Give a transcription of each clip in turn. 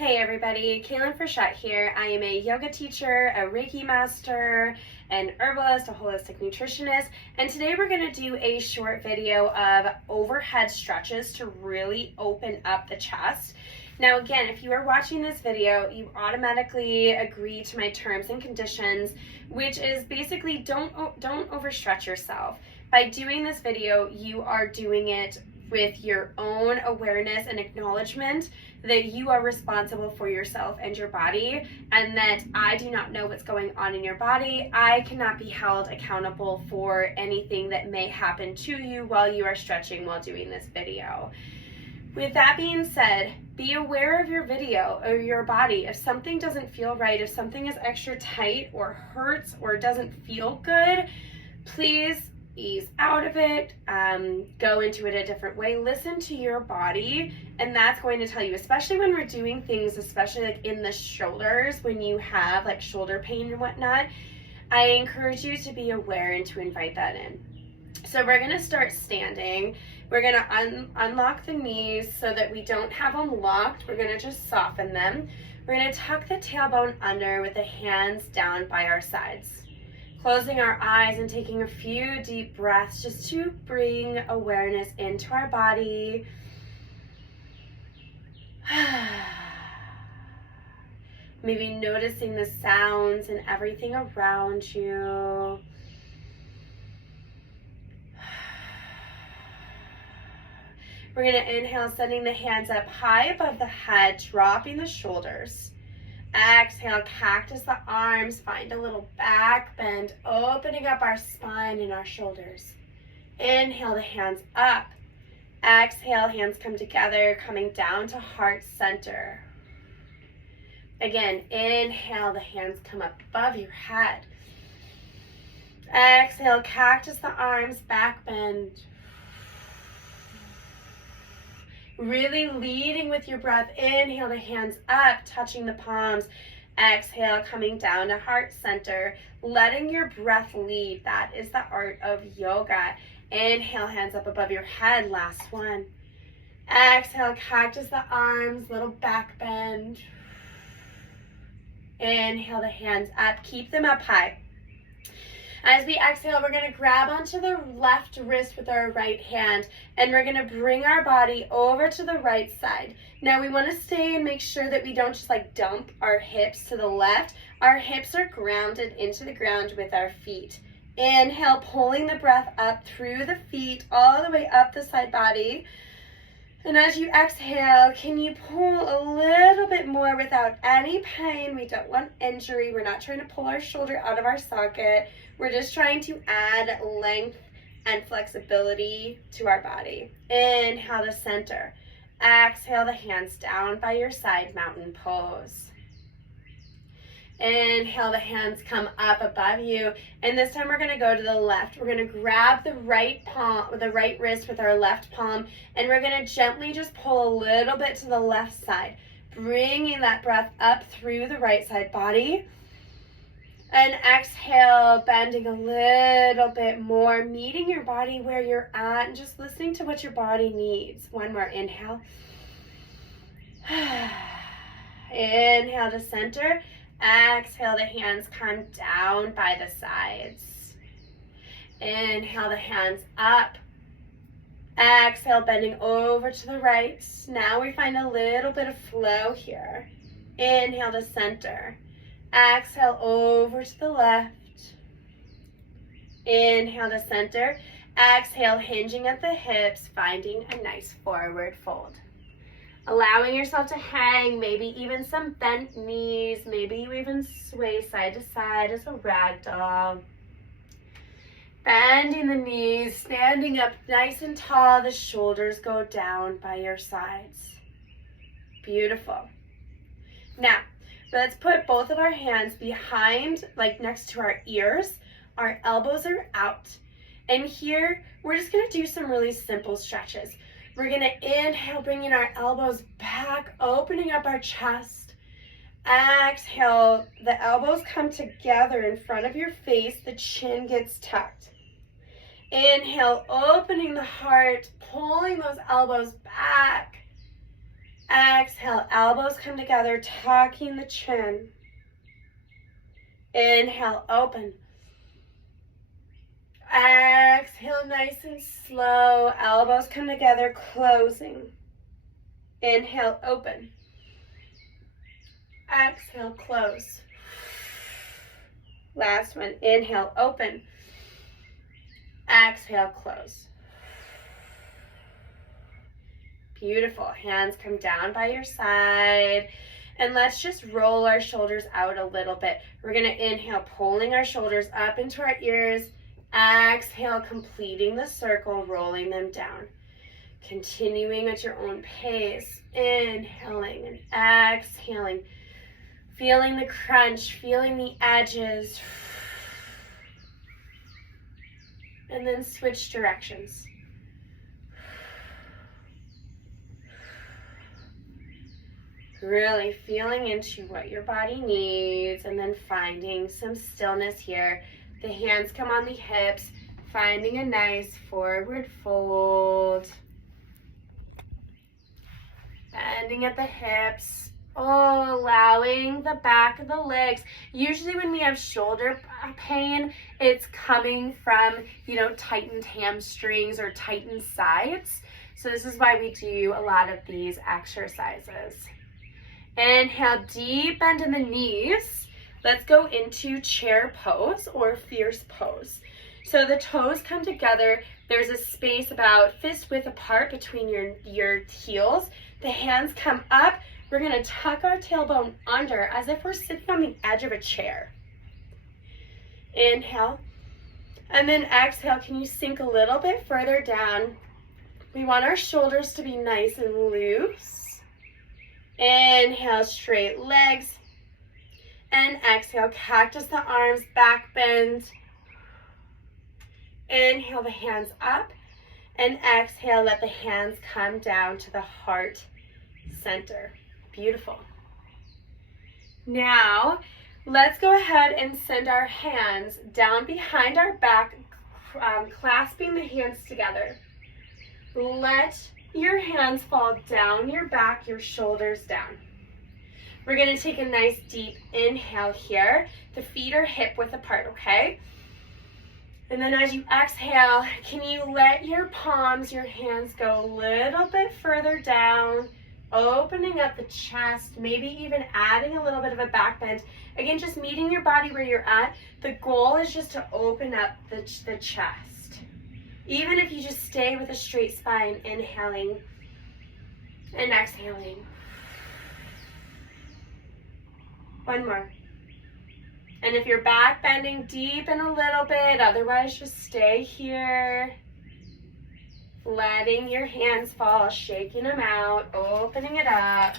Hey everybody, Kaylin Frechette here. I am a yoga teacher, a Reiki master, an herbalist, a holistic nutritionist, and today we're going to do a short video of overhead stretches to really open up the chest. Now again, if you are watching this video, you automatically agree to my terms and conditions, which is basically don't overstretch yourself. By doing this video, you are doing it with your own awareness and acknowledgement that you are responsible for yourself and your body, and that I do not know what's going on in your body. I cannot be held accountable for anything that may happen to you while you are stretching while doing this video. With that being said, be aware of your video or your body. If something doesn't feel right, if something is extra tight or hurts or doesn't feel good, please ease out of it, go into it a different way. Listen to your body, and that's going to tell you, especially when we're doing things, especially like in the shoulders, when you have like shoulder pain and whatnot, I encourage you to be aware and to invite that in. So we're going to start standing. We're going to unlock the knees so that we don't have them locked. We're going to just soften them. We're going to tuck the tailbone under with the hands down by our sides. Closing our eyes and taking a few deep breaths just to bring awareness into our body. Maybe noticing the sounds and everything around you. We're going to inhale, sending the hands up high above the head, dropping the shoulders. Exhale, cactus the arms, find a little back bend, opening up our spine and our shoulders. Inhale the hands up. Exhale, hands come together, coming down to heart center. Again, inhale, the hands come up above your head. Exhale, cactus the arms, back bend. Really leading with your breath. Inhale the hands up, touching the palms. Exhale, coming down to heart center. Letting your breath lead. That is the art of yoga. Inhale, hands up above your head. Last one. Exhale, cactus the arms, little back bend. Inhale the hands up. Keep them up high. As we exhale, we're going to grab onto the left wrist with our right hand, and we're going to bring our body over to the right side. Now we want to stay and make sure that we don't just like dump our hips to the left. Our hips are grounded into the ground with our feet. Inhale, pulling the breath up through the feet, all the way up the side body. And as you exhale, can you pull a little bit more without any pain? We don't want injury. We're not trying to pull our shoulder out of our socket. We're just trying to add length and flexibility to our body. Inhale to center. Exhale the hands down by your side, mountain pose. Inhale, the hands come up above you. And this time we're going to go to the left. We're going to grab the right palm, the right wrist with our left palm, and we're going to gently just pull a little bit to the left side, bringing that breath up through the right side body. And exhale, bending a little bit more, meeting your body where you're at, and just listening to what your body needs. One more inhale. Inhale to center. Exhale, the hands come down by the sides. Inhale, the hands up. Exhale, bending over to the right. Now we find a little bit of flow here. Inhale to center. Exhale, over to the left. Inhale to center. Exhale, hinging at the hips, finding a nice forward fold. Allowing yourself to hang, maybe even some bent knees, maybe you even sway side to side as a rag doll. Bending the knees, standing up nice and tall, the shoulders go down by your sides. Beautiful. Now, let's put both of our hands behind, like next to our ears. Our elbows are out. And here, we're just gonna do some really simple stretches. We're gonna inhale, bringing our elbows back, opening up our chest. Exhale, the elbows come together in front of your face, the chin gets tucked. Inhale, opening the heart, pulling those elbows back. Exhale, elbows come together, tucking the chin. Inhale, open. Exhale, nice and slow. Elbows come together, closing. Inhale, open. Exhale, close. Last one. Inhale, open. Exhale, close. Beautiful. Hands come down by your side. And let's just roll our shoulders out a little bit. We're going to inhale, pulling our shoulders up into our ears. Exhale, completing the circle, rolling them down. Continuing at your own pace. Inhaling and exhaling. Feeling the crunch, feeling the edges. And then switch directions. Really feeling into what your body needs and then finding some stillness here. The hands come on the hips, finding a nice forward fold. Bending at the hips. Oh, allowing the back of the legs. Usually when we have shoulder pain, it's coming from, tightened hamstrings or tightened sides. So this is why we do a lot of these exercises. Inhale, deep bend in the knees. Let's go into chair pose or fierce pose. So the toes come together. There's a space about fist width apart between your heels. The hands come up. We're going to tuck our tailbone under as if we're sitting on the edge of a chair. Inhale. And then exhale. Can you sink a little bit further down? We want our shoulders to be nice and loose. Inhale, straight legs. And exhale, cactus the arms, back bend. Inhale, the hands up. And exhale, let the hands come down to the heart center. Beautiful. Now, let's go ahead and send our hands down behind our back, clasping the hands together. Let your hands fall down your back, your shoulders down. We're going to take a nice deep inhale here. The feet are hip width apart, okay? And then as you exhale, can you let your palms, your hands go a little bit further down, opening up the chest, maybe even adding a little bit of a back bend. Again, just meeting your body where you're at. The goal is just to open up the chest. Even if you just stay with a straight spine, inhaling and exhaling. One more. And if you're back bending, deepen a little bit. Otherwise, just stay here. Letting your hands fall, shaking them out, opening it up.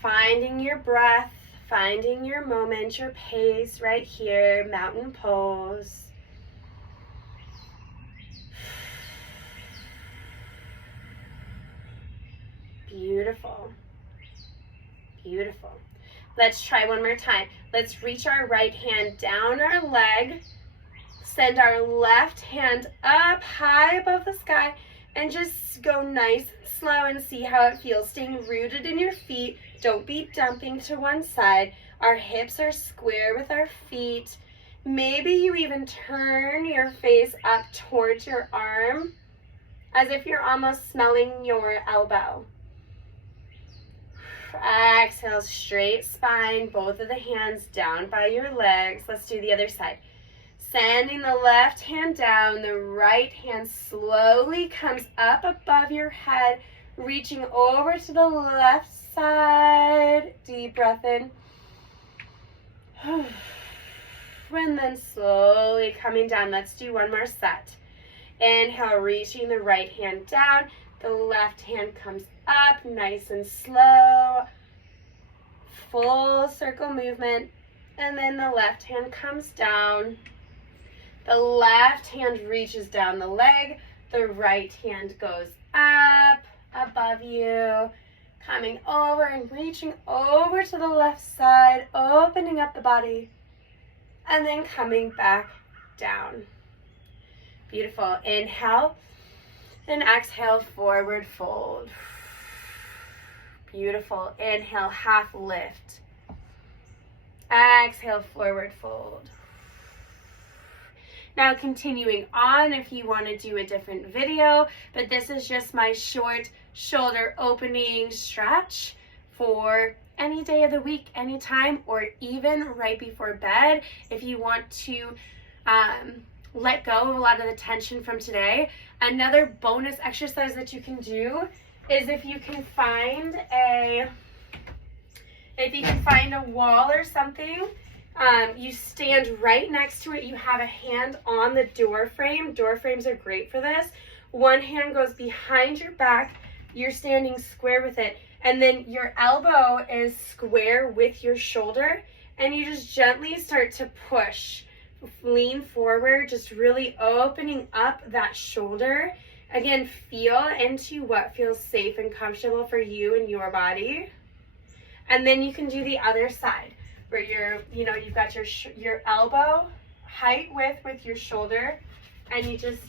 Finding your breath, finding your moment, your pace right here, mountain pose. Beautiful. Beautiful. Let's try one more time. Let's reach our right hand down our leg, send our left hand up high above the sky, and just go nice and slow and see how it feels. Staying rooted in your feet. Don't be dumping to one side. Our hips are square with our feet. Maybe you even turn your face up towards your arm as if you're almost smelling your elbow. Exhale, straight spine, both of the hands down by your legs. Let's do the other side. Sending the left hand down, the right hand slowly comes up above your head, reaching over to the left side. Deep breath in. And then slowly coming down. Let's do one more set. Inhale, reaching the right hand down. The left hand comes up, nice and slow. Full circle movement. And then the left hand comes down. The left hand reaches down the leg. The right hand goes up above you. Coming over and reaching over to the left side, opening up the body. And then coming back down. Beautiful. Inhale and exhale, forward fold. Beautiful. Inhale, half lift. Exhale, forward fold. Now continuing on, if you want to do a different video, but this is just my short shoulder opening stretch for any day of the week, anytime, or even right before bed if you want to let go of a lot of the tension from today. Another bonus exercise that you can do is if you can find a wall or something, you stand right next to it, you have a hand on the door frame. Door frames are great for this. One hand goes behind your back, you're standing square with it, and then your elbow is square with your shoulder, and you just gently start to push, lean forward, just really opening up that shoulder. Again, feel into what feels safe and comfortable for you and your body. And then you can do the other side where you've got your elbow height width with your shoulder, and you just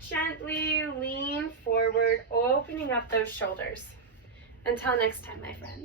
gently lean forward, opening up those shoulders. Until next time, my friends.